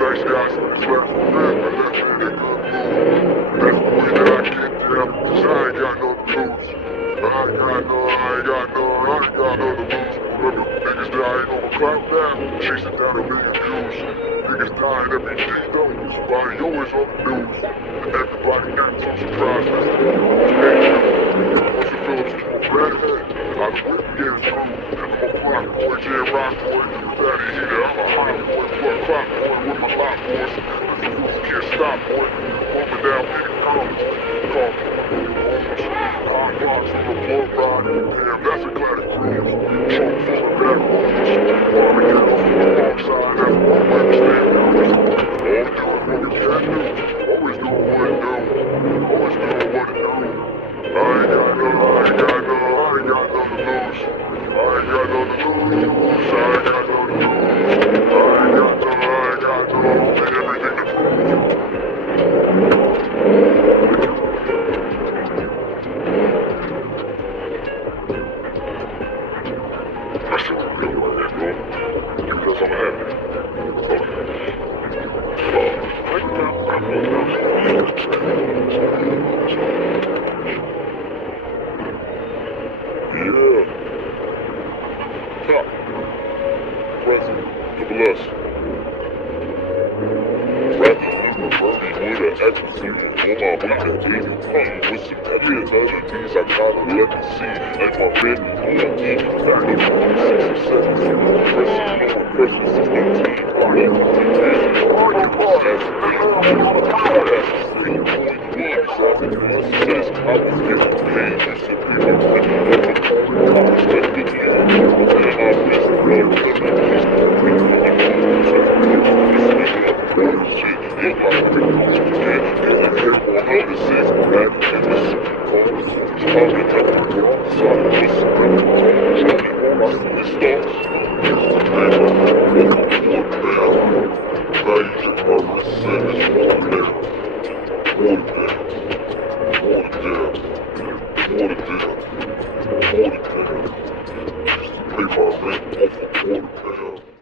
Nice guy. this last revenge, but let's say they good move. That's the way that I get down, cause I ain't got nothing to lose. I ain't got nothing to lose. Remember, niggas dying on a cloud now, chasing down a million views. Niggas dying every day though, somebody always on the news. Everybody acts so surprised, that's the once you feel it's more redhead, I whip get it through. I'm a block boy, J Rock boy, fatty heater, I'm a hot boy, blood clock boy with my hot boys. You can't stop boy, bumping down big girls, call homeless, hot blocks on the blood ride, damn that's a classic cruise. Trunk full of bad rumors, barbecue on the wrong side, that's one way to stand down. All doing what you can do, always doing what it do, always doing what it do. I ain't got nothing to lose. I ain't got nothing to lose. I ain't got nothing to lose. I ain't got everything to prove. I should have really let that go, because I'm happy. Right now, I'm on the yeah. Top. Present. Double S. Rapping with Birdie with an accuracy. On my way to Daisy Tongue with some heavy melodies. I gotta let me see. Like my baby Beautification. Back in 6 or 7. Pressing since 19. All your boys. I was getting paid. You should be my Pay my rent off a quarter pound.